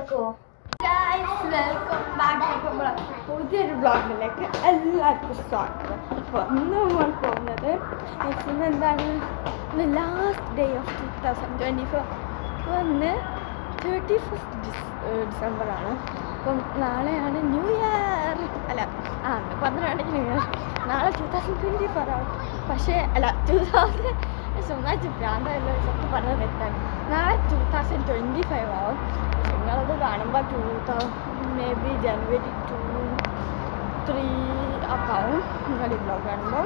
Welcome back. പുതിയൊരു വ്ളോഗിലേക്ക് എല്ലാവർക്കും സ്വാഗതം. അപ്പോൾ ഇന്ന് നമ്മൾ പോകുന്നത് എന്താണ് ലാസ്റ്റ് ഡേ ഓഫ് 2024. അപ്പോൾ ഇന്ന് 31 ഡിസംബറാണ്. അപ്പം നാളെയാണ് ന്യൂ ഇയർ. അല്ല 12 ന്യൂ ഇയർ. നാളെ 2024 ആവും. പക്ഷേ അല്ല 2000 സ്വന്തമായിട്ട് ഭ്രാന്തല്ലോ ഇതൊക്കെ പറഞ്ഞത് തെറ്റാണ്. നാളെ 2025 ആവും. നിങ്ങളത് കാണുമ്പോൾ 2000 മേ ബി ജനുവരി 2-3 ഒക്കെ ആവും നിങ്ങൾ ഈ വ്ളോഗ് കാണുമ്പോൾ.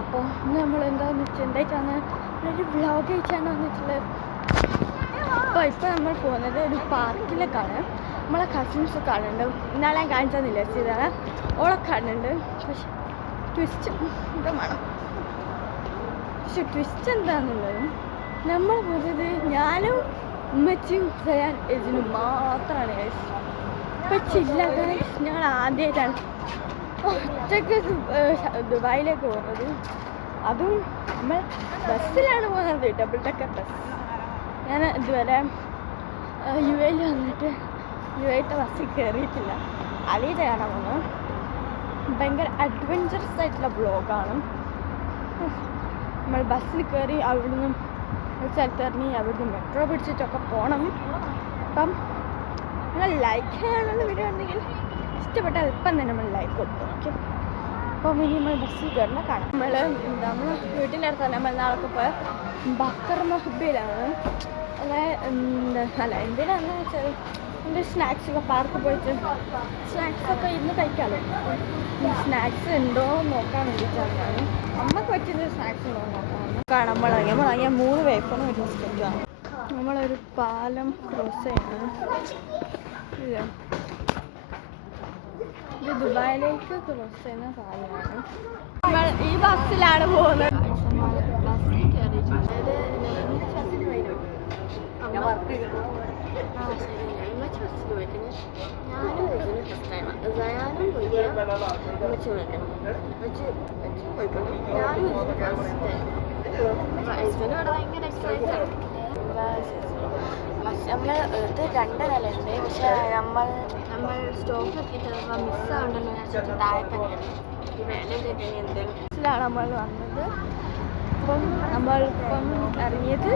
അപ്പോൾ ഇന്ന് നമ്മൾ എന്താണെന്ന് വെച്ചാൽ എന്തായിട്ടാണ് ഒരു വ്ളോഗ് അയച്ചാണ് വന്നിട്ടുള്ളത്. അപ്പോൾ നമ്മൾ പോകുന്നത് ഒരു പാർക്കിലേക്കാണ്. നമ്മളെ കസിൻസ് കാണുന്നുണ്ട്. ഇന്നാളെ ഞാൻ കാണിച്ചതെന്നില്ല ഇതാണ് ഓളെ കാണുന്നുണ്ട്. പക്ഷെ ട്വിസ്റ്റ് എന്താ വേണം. പക്ഷെ ട്വിസ്റ്റ് എന്താണെന്നുള്ളത് നമ്മൾ പോകുന്നത് ഞാനും ഉമ്മച്ചിയും ഇതിന് മാത്രമാണ്. ഇല്ല ഞങ്ങൾ ആദ്യമായിട്ടാണ് ഒറ്റയ്ക്ക് ദുബായിലേക്ക് പോകുന്നത്. അതും നമ്മൾ ബസ്സിലാണ് പോകുന്നത്, ഡബിൾ ഡെക്കർ ബസ്. ഞാൻ ഇതുവരെ യു എയിൽ വന്നിട്ട് യു എയിലത്തെ ബസ്സിൽ കയറിയിട്ടില്ല. ആദ്യമായിട്ട് കാണാൻ പോകുന്നത്. ഭയങ്കര അഡ്വഞ്ചറസ് ആയിട്ടുള്ള ബ്ലോഗാണ്. നമ്മൾ ബസ്സിൽ കയറി അവിടുന്ന് ഒരു സ്ഥലത്ത് ഇറങ്ങി അവിടുന്ന് മെട്രോ പിടിച്ചിട്ടൊക്കെ പോകണം. അപ്പം നിങ്ങൾ ലൈക്ക് ചെയ്യാനുള്ള വീഡിയോ ഉണ്ടെങ്കിൽ ഇഷ്ടപ്പെട്ടാൽ ഇപ്പം തന്നെ നമ്മൾ ലൈക്ക് കൊടുക്കും. ഓക്കെ, അപ്പോൾ ഇനി നമ്മൾ ബസ്സിൽ കയറുന്ന കാണാം. നമ്മൾ വീട്ടിൻ്റെ അടുത്തല്ല, നമ്മൾ നാളൊക്കെ പോയ ബക്കർ മഹബയിലാണ്. അല്ല എന്തിനാണെന്ന് വെച്ചാൽ എൻ്റെ സ്നാക്സൊക്കെ പാർക്ക് പോയിട്ട് സ്നാക്സൊക്കെ ഇന്ന് കഴിക്കാമല്ലോ. സ്നാക്സ് ഉണ്ടോ നോക്കാൻ വേണ്ടിയിട്ടാണ്. അമ്മക്ക് പറ്റുന്ന സ്നാക്സ് ഉണ്ടോ നോക്കാൻ കാണാം. നമ്മൾ വാങ്ങിയ 3 വേഫറും ഒരു ബിസ്ക്കറ്റുമാണ്. നമ്മളൊരു പാലം ക്രോസ് ചെയ്യണം. ഇത് ദുബായിലേക്ക് ക്രോസ് ചെയ്യുന്ന പാലമാണ്. നമ്മൾ ഈ ബസ്സിലാണ് പോകുന്നത്. ബസ്സിൽ കയറിയിട്ടുണ്ട്. ഞാനും ഇതിന് ഫസ്റ്റ് ടൈമാണ്. ഞാനും പോയിക്കണം, ഉമ്മച്ചി പോയിക്കണം. പോയിക്കണം ഞാനും ഇതിന് ഫസ്റ്റ് ടൈം. ഇതിനോട് ഭയങ്കര എക്സൈറ്റഡ്. നമ്മൾ ഇത് 2 നിലയുണ്ട്. പക്ഷേ നമ്മൾ സ്റ്റോപ്പ് എത്തിയിട്ട് മിസ്സാവുണ്ടല്ലോ ഞാൻ താഴെ തന്നെയാണ്. ബസ്സിലാണ് നമ്മൾ വന്നത്. അപ്പം നമ്മളിപ്പം ഇറങ്ങിയത്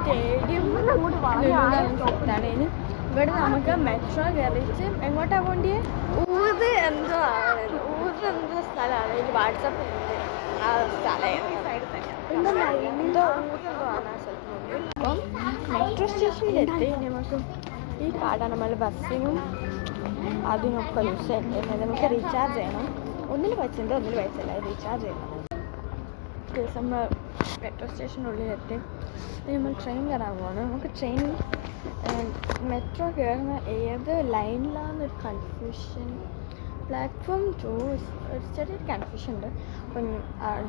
സ്റ്റേഡിയം സ്ഥലത്താണ്. ഇവിടെ നമുക്ക് മെട്രോ കയറിയിട്ട് എങ്ങോട്ടാ പോണ്ടിയെ? ഊത് എന്തോ സ്ഥലമാണ്. എനിക്ക് വാട്സപ്പിൽ ആ സ്ഥലം സൈഡിൽ തന്നെ എന്തോ ആണ് ആ സ്ഥലത്ത്. അപ്പം മെട്രോ സ്റ്റേഷനിലെത്തി നമുക്ക് ഈ കാർഡാണ് നമ്മൾ ബസ്സിനും അതിനൊക്കെ യൂസ് ചെയ്യുന്നത്. നമുക്ക് റീചാർജ് ചെയ്യണം. ഒന്നിന് പൈസയുണ്ട്, ഒന്നിന് പൈസയില്ല. റീചാർജ് ചെയ്യണം. നമ്മൾ മെട്രോ സ്റ്റേഷനുള്ളിലെത്തി. നമ്മൾ ട്രെയിൻ കയറാൻ പോകണം. നമുക്ക് ട്രെയിൻ മെട്രോ കയറുന്ന ഏത് ലൈനിലാണെന്നൊരു കൺഫ്യൂഷൻ. പ്ലാറ്റ്ഫോം 2 ഒരു ചെറിയൊരു കൺഫ്യൂഷൻ ഉണ്ട്. അപ്പം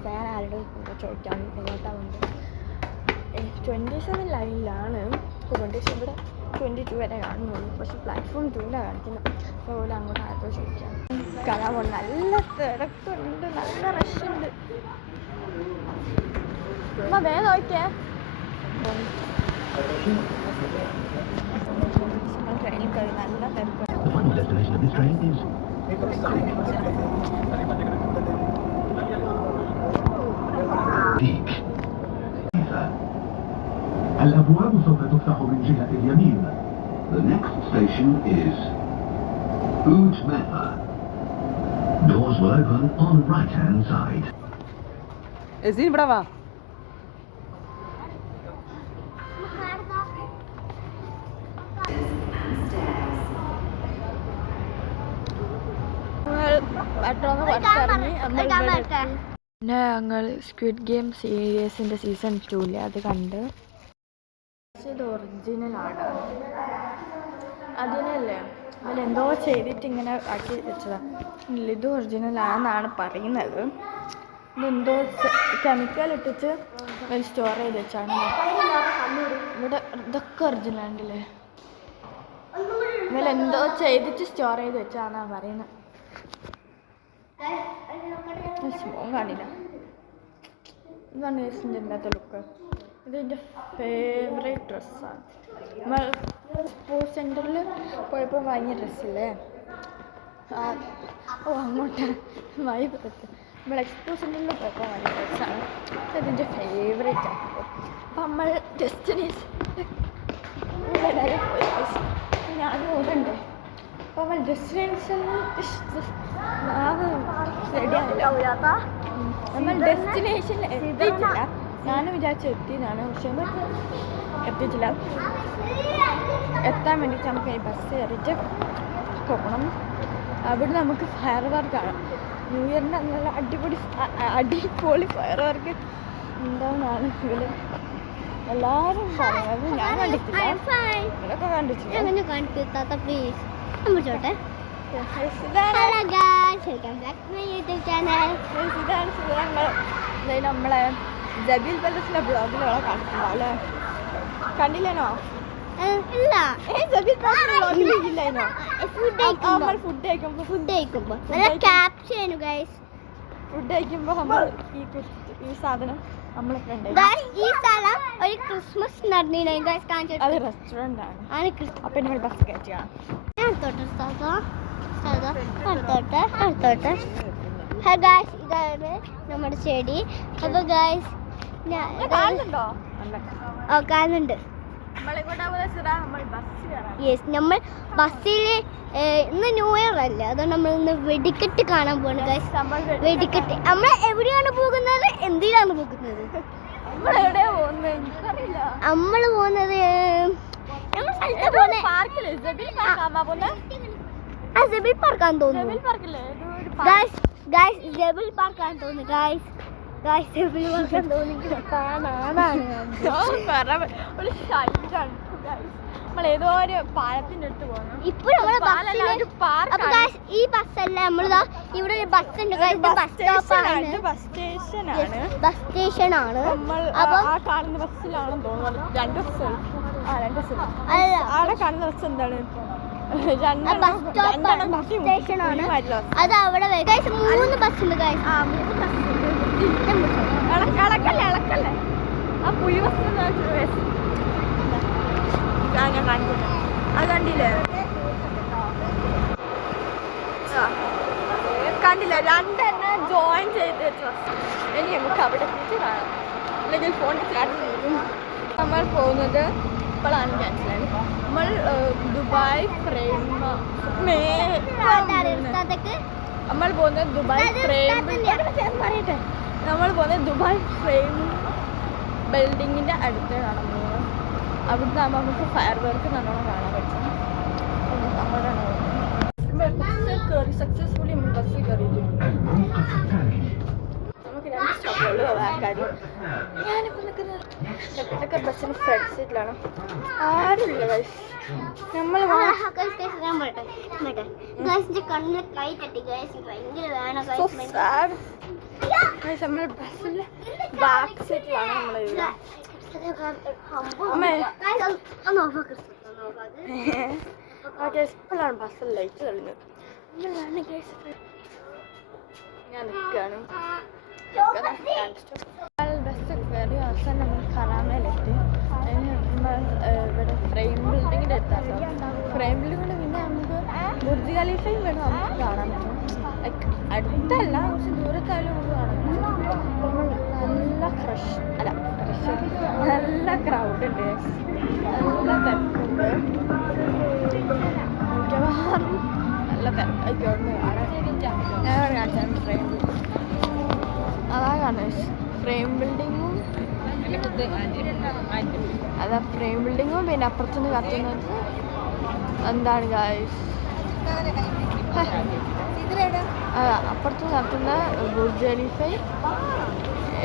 വേറെ ആരുടെ ചോദിക്കാം എങ്ങോട്ടാണ് വന്നത്. 27 ലൈനിലാണ്. ഇപ്പോൾ 27 ഇവിടെ 22 വരെ കാണുന്നുള്ളൂ. പക്ഷെ പ്ലാറ്റ്ഫോം 2ലാണ് കാണിക്കുന്നത്. അതുപോലെ അങ്ങോട്ട് ആരോ ചോദിക്കാം. കാണാൻ പോകുന്നത് നല്ല തിരക്കുണ്ട്, നല്ല റഷ് ഉണ്ട്. വേഗം നോക്കിയേ. ട്രെയിനിൽ കയറി നല്ല തിരക്കുണ്ട്. الأبواب سوف تفتح من جهة اليمين. The next station is Oud Mehta. Doors will open on right hand side. Ezin brava. പിന്നെ ഞങ്ങൾ സ്ക്വിഡ് ഗെയിം സീരീസിൻ്റെ സീസൺ 2 അത് കണ്ട്. ഇത് ഒറിജിനലാണ്. അതിനല്ലേ അതിലെന്തോ ചെയ്തിട്ട് ഇങ്ങനെ ആക്കി വെച്ചതാണ്. ഇത് ഒറിജിനലാണെന്നാണ് പറയുന്നത്. ഇതെന്തോ കെമിക്കൽ ഇട്ടിട്ട് ഒരു സ്റ്റോർ ചെയ്ത് വെച്ചാണ്. ഇവിടെ ഇതൊക്കെ ഒറിജിനലുണ്ടല്ലേ. ഇതിലെന്തോ ചെയ്തിട്ട് സ്റ്റോർ ചെയ്ത് വെച്ചാണെന്നാണ് പറയുന്നത്. സ്മോൾ കാണില്ല. ഇതാണ് ഏസിൻ്റെ ഇല്ലാത്ത ലുക്ക്. ഇതെൻ്റെ ഫേവറേറ്റ് ഡ്രസ്സാണ്. നമ്മൾ സ്പോർട്സ് സെൻറ്ററിൽ പോയപ്പോൾ വാങ്ങിയ ഡ്രസ്സില്ലേ അങ്ങോട്ട് വായി പറ്റത്ത് നമ്മൾ എക്സ്പോ സെൻറ്ററിൽ പോയപ്പോൾ വാങ്ങിയ ഡ്രസ്സാണ് അതെൻ്റെ ഫേവറേറ്റ് ആണ്. അപ്പം നമ്മൾ ഡെസ്റ്റിനേഷൻ ഞാനും ഓടണ്ടേ. അപ്പം നമ്മൾ ഡെസ്റ്റിനേഷൻ റെഡിയാവില്ല. നമ്മൾ ഡെസ്റ്റിനേഷനിൽ എത്തിയിട്ടില്ല. ഞാനും വിചാരിച്ചു എത്തിയതാണ്, പക്ഷേ എത്തിയിട്ടില്ല. എത്താൻ വേണ്ടിയിട്ട് നമുക്ക് ഈ ബസ് കയറിയിട്ട് പോകണം. അവിടെ നമുക്ക് ഫയർ വർക്ക് കാണാം. ന്യൂ ഇയറിൻ്റെ നല്ല അടിപൊളി ഫയർ വർക്ക് ഉണ്ടാവുന്നതാണ് ഇവർ എല്ലാവരും പറയുന്നത്. ഞാൻ കണ്ടിട്ടില്ല, ഇവരൊക്കെ കണ്ടിട്ടില്ല. നമ്മളെ ജബീൽ പല്ലസിന്റെ ബ്ലോഗിലുള്ള കണ്ടിട്ടുണ്ടോ? കണ്ടില്ലേനോ? ഫുഡ് കഴിക്കുമ്പോ നമ്മൾ ഈ സാധനം നമ്മൾ ഈ സ്ഥലം ഒരു ക്രിസ്മസ് നടന്നില്ല. അത് റെസ്റ്റോറന്റ് ആണ്. അപ്പൊ നമ്മൾ ബസ് കയറ്റിയാണ്. ഇതാണ് നമ്മുടെ ചെടി. അപ്പൊ ഗായ്സ് കാണുന്നുണ്ടോ? കാണുന്നുണ്ട്. യെസ്, നമ്മൾ ബസ്സിൽ ഇന്ന് ന്യൂ ഇയർ അല്ലേ, അതുകൊണ്ട് നമ്മൾ ഇന്ന് വെടിക്കെട്ട് കാണാൻ പോകണം ഗൈസ്. വെടിക്കെട്ട് നമ്മൾ എവിടെയാണ് പോകുന്നത്, എന്തിനാണ് പോകുന്നത്? നമ്മൾ പോകുന്നത് ജബിൽ പാർക്കാന്ന് തോന്നുന്നു. ജബിൽ പാർക്കാന്ന് തോന്നുന്നു ഗൈസ്. ഏതോ ഒരു പാലത്തിന്റെ അടുത്ത് പോകുന്നു. ഇപ്പൊ ഈ ബസ്സല്ല, നമ്മളിതാ ഇവിടെ ഒരു ബസ് ഉണ്ട്. ബസ് സ്റ്റേഷൻ ആണ്. അപ്പൊ ആ കാണുന്ന ബസ്സിലാണെന്ന് തോന്നുന്നു. രണ്ട് ബസ് അവിടെ കാണുന്ന ബസ് എന്താണ്? സ്റ്റേഷൻ ആണ് അത്. അവിടെ 3 ബസ് ഉണ്ട്. ഇളക്കല്ലേ ആ പുലി ബസ് ഞാൻ കാണിക്കുന്നു. അത് കണ്ടില്ലേ? കണ്ടില്ല, രണ്ടെണ്ണം ജോയിൻ ചെയ്ത് ഇനി നമുക്ക് അവിടെ എത്തിച്ച് കാണാം, അല്ലെങ്കിൽ ഫോണിൽ ചാർജ് ചെയ്യും. നമ്മൾ പോകുന്നത് ഇപ്പോഴാണ് ക്യാൻസലാണ്. നമ്മൾ ദുബായ് ഫ്രെയിം നമ്മൾ പോകുന്നത് ദുബായ് ഫ്രെയിം പറയട്ടെ നമ്മൾ പോകുന്നത് ദുബായ് ഫ്രെയിം ബിൽഡിങ്ങിൻ്റെ അടുത്ത് കാണാൻ പോകുന്നത്. അവിടുന്ന് ആകുമ്പോൾ നമുക്ക് ഫയർ വർക്ക് നല്ലോണം കാണാൻ പറ്റും. ബസ്സിൽ കയറി സക്സസ്ഫുള്ളി നമ്മൾ ബസ്സിൽ കയറിയിട്ടുണ്ട്. നമുക്ക് 2 സ്റ്റോപ്പുള്ളൂ ആൾക്കാർ. ഞാനിപ്പോൾ നിൽക്കുന്നത് ബസ്സിന് ഫ്രണ്ട് സീറ്റിലാണ്. ആരുമില്ല ഗൈസ്. നമ്മൾ നമ്മൾ ബസ്സിൽ ബാക്ക് സീറ്റിലാണ് നമ്മൾ. ഇപ്പോഴാണ് ബസ്സിൽ ലൈറ്റ് തെളിഞ്ഞത്. ഞാൻ നിൽക്കുകയാണ്. ബസ് കയറി അവസാനം നമ്മൾ കറാമയിലെത്തി. ഇവിടെ ഫ്രെയിം ബിൽഡിങ്ങിൻ്റെ അടുത്താട്ടോ. ഫ്രെയിം ബിൽഡിങ്ങിൻ്റെ പിന്നെ നമുക്ക് ബുർജ് ഖലീഫയും വേണം നമുക്ക് കാണാൻ പറ്റും. അടുത്തല്ല, കുറച്ച് ദൂരത്തായാലും നമുക്ക് കാണാൻ പറ്റും. നല്ല നല്ല ക്രൗഡ് ഉണ്ട്, നല്ല തിരക്കുണ്ട്. മിക്കവാറും നല്ല തിരക്കായിക്കോണ്ട് ഞാൻ കാണിച്ചാൽ ഫ്രെയിം അതാ കാണുന്നത്. ഫ്രെയിം ബിൽഡിങ്ങും അതാ ഫ്രെയിം ബിൽഡിങ്ങും പിന്നെ അപ്പുറത്തുനിന്ന് കത്തുന്നത് എന്താണ് ഗായ്സ്, അതാ അപ്പുറത്തുനിന്ന് കത്തുന്ന ബുർജ് ഖലീഫ.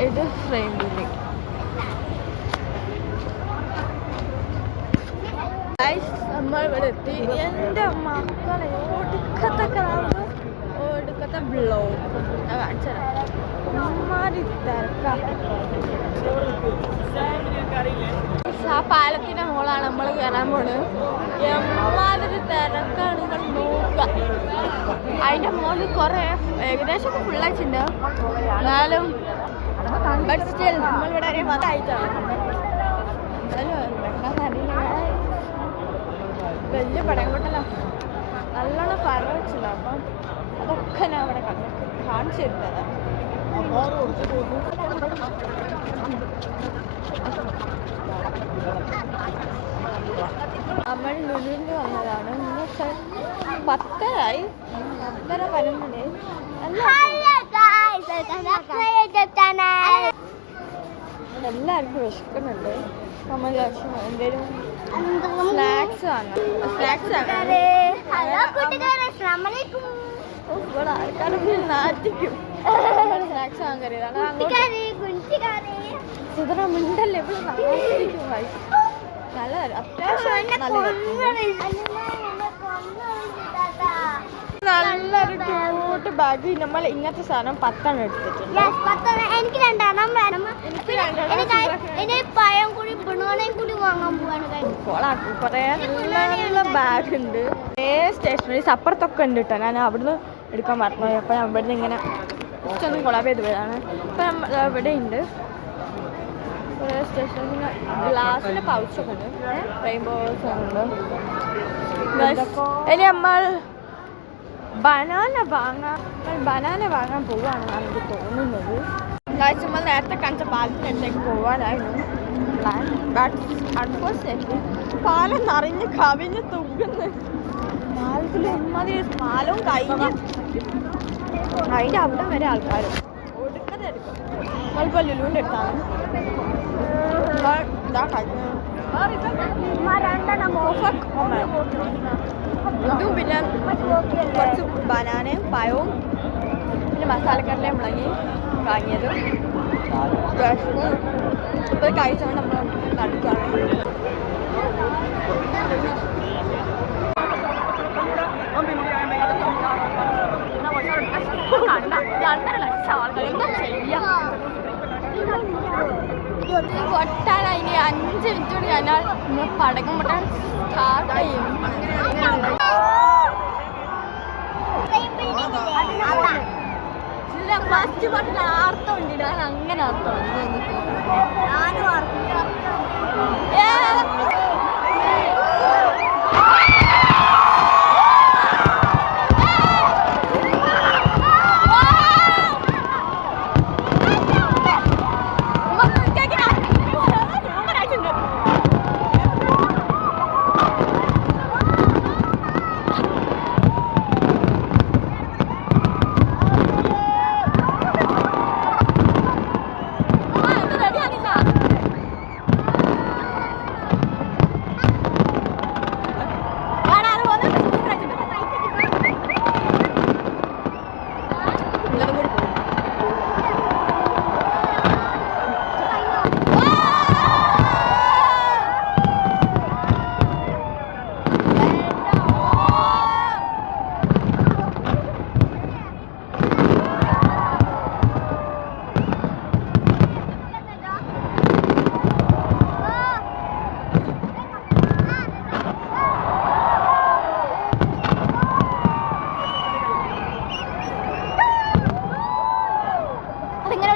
ഇത് ഫ്രെയിം ബിൽഡിങ്. നമ്മൾ ഇവിടെ എത്തി. എൻ്റെ മക്കളെ ഒടുക്കത്തെ ക്രൗഡ്, ഒടുക്കത്തെ ബ്ലോഗ് ഞാൻ കാണിച്ചു തരാം. ഉമ്മാരി തിരക്കാം. ആ പാലത്തിൻ്റെ മുകളാണ് നമ്മൾ കയറാൻ പോണത്. എമ്മാതിരി തിരക്കാണ് നിങ്ങൾ നോക്കുക. അതിൻ്റെ മുകളിൽ കുറേ ഏകദേശം ഒക്കെ ഫുള്ളായിട്ടുണ്ട്. എന്നാലും ബട്ട് സ്റ്റിൽ നമ്മളിവിടെ അറിയാൻ മാത്രമായിട്ടാണ്. എന്തായാലും വെക്കാൻ അറിയില്ല. വലിയ പടയങ്കോട്ടല്ല നല്ലോണം ഫയർ വെച്ചിട്ടുണ്ടാവും. അപ്പം അതൊക്കെ ഞാൻ അവിടെ കാണിച്ചു തരുന്നതാണ്. നമ്മൾ ലുലുവിൽ വന്നതാണ്. എന്ന് വെച്ചാൽ 10:30 വരുന്നുണ്ട്. എല്ലാവർക്കും വിശക്കുന്നുണ്ട്. നമ്മൾ എന്തെങ്കിലും സ്നാക്സ് വാങ്ങാം. സ്നാക്സ് ആൾക്കാരെ നാറ്റിക്കും. സ്നാക്സ് വാങ്ങാൻ കയറിയതാണ്. സുധന മിണ്ടല്ലേ ഇവിടെ നാട്ടിക്കും. നല്ല അത്യാവശ്യം നല്ലൊരു ക്യൂട്ട് ബാഗ്. നമ്മൾ ഇങ്ങനത്തെ സാധനം 10 എടുത്തിട്ടുണ്ട്. എനിക്ക് 2 പഴം കൂടി ബണാനയും കൂടി വാങ്ങാൻ പോവാണ്. കുറേ നല്ല ബാഗ് ഉണ്ട്. സ്റ്റേഷനറീസ് അപ്പുറത്തൊക്കെ ഉണ്ട് കേട്ടോ. ഞാൻ അവിടുന്ന് എടുക്കാൻ മറന്നു. അപ്പോൾ ഞാൻ ഇവിടുന്ന് ഇങ്ങനെ കുറച്ചൊന്നും കൊളാബ് ചെയ്ത് വരാണ്. അപ്പം നമ്മൾ ഇവിടെ ഉണ്ട് കുറേ സ്റ്റേഷനറി. ഗ്ലാസിൻ്റെ പൗച്ചൊക്കെ ഉണ്ട്. റെയിൻബോസ് ഉണ്ട്. ഇനി നമ്മൾ ബനാന വാങ്ങാൻ പോവുകയാണെന്നാണ് എനിക്ക് തോന്നുന്നത്. നമ്മൾ നേരത്തെ കാണിച്ച പാലത്തിനടുത്തേക്ക് പോകാനായിരുന്നു പ്ലാൻ. ബട്ട് അൺഫോർച്ചുനേറ്റ്ലി പാലം നിറഞ്ഞ് കവിഞ്ഞ് തുകുന്നു. പാലത്തിൽ ഇമ്മാതിരി പാലവും കഴിഞ്ഞ് അതിൻ്റെ അവിടെ വരെ ആൾക്കാരും ഒടുക്കത എടുക്കും. നമ്മളിപ്പോൾ ലുലുവിൻ്റെ അടുത്താണ്. ഇതാ ഇതും പിന്നെ കുറച്ച് ബനാനയും പഴവും പിന്നെ മസാലക്കടലയും മുളകി വാങ്ങിയതും ഇപ്പോൾ കഴിച്ചുകൊണ്ട് നമ്മൾ നടക്കുകയാണ്. പൊട്ടാൻ ഇനി 5 മിനിറ്റ് കൂടി കഴിഞ്ഞാൽ നമ്മൾ പടക്കം പൊട്ടാൻ സ്റ്റാർട്ട് ചെയ്യും. ഫസ്റ്റ് പൊട്ടിന് അർത്ഥം ഉണ്ട്. ഞാൻ അങ്ങനെ അർത്ഥം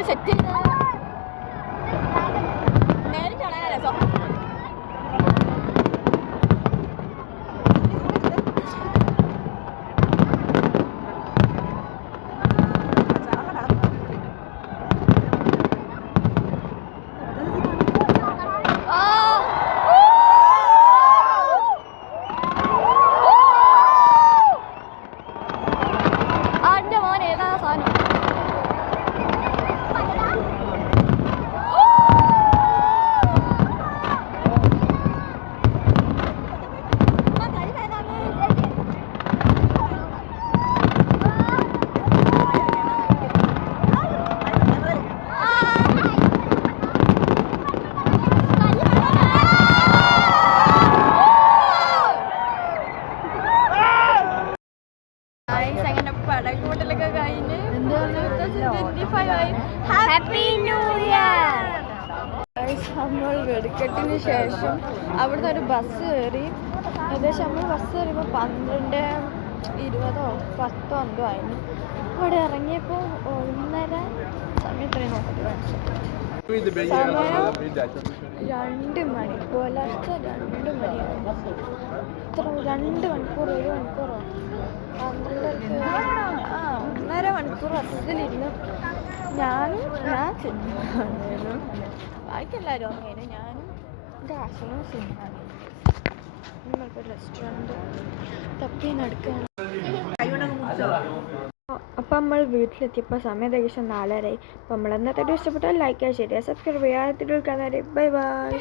സെറ്റ് നേരിട്ടാണ് രസം. ആന്റെ മോൻ ഏതാ സാധനം? പടക്കൂട്ടലൊക്കെ കഴിഞ്ഞ് ഹാപ്പി ന്യൂ ഇയർ. നമ്മൾ വെടിക്കെട്ടിന് ശേഷം അവിടുന്ന് ഒരു ബസ് കയറി. ഏകദേശം നമ്മൾ ബസ് കയറിയപ്പോൾ 12:20 10 എന്തോ ആയിരുന്നു. അവിടെ ഇറങ്ങിയപ്പോൾ 1:30 സമയത്ത് നോക്കട്ടെ. സമയം 2 മണി, പുലർച്ചെ 2 മണിയാണ്. എത്ര 2 മണിക്കൂർ, 1 മണിക്കൂറോ 12 1.5 മണിക്കൂർ ബസ്സിലിരുന്ന് ഞാൻ സിനിമ ബാക്കി എല്ലാവരും ഉറങ്ങിയിരുന്നു. ഞാനും എൻ്റെ അച്ഛനും സിനിമ നമ്മളിപ്പോൾ റെസ്റ്റോറൻറ്റ് തപ്പി നടക്കുകയാണ്. അപ്പം നമ്മൾ വീട്ടിലെത്തിയപ്പോൾ സമയം ഏകദേശം 4:30. അപ്പോൾ നമ്മൾ ഇന്നത്തെ ഇഷ്ടപ്പെട്ടാൽ ലൈക്ക് ചെയ്യുക, ശരിയാ സബ്സ്ക്രൈബ് ചെയ്യുക. Bye bye.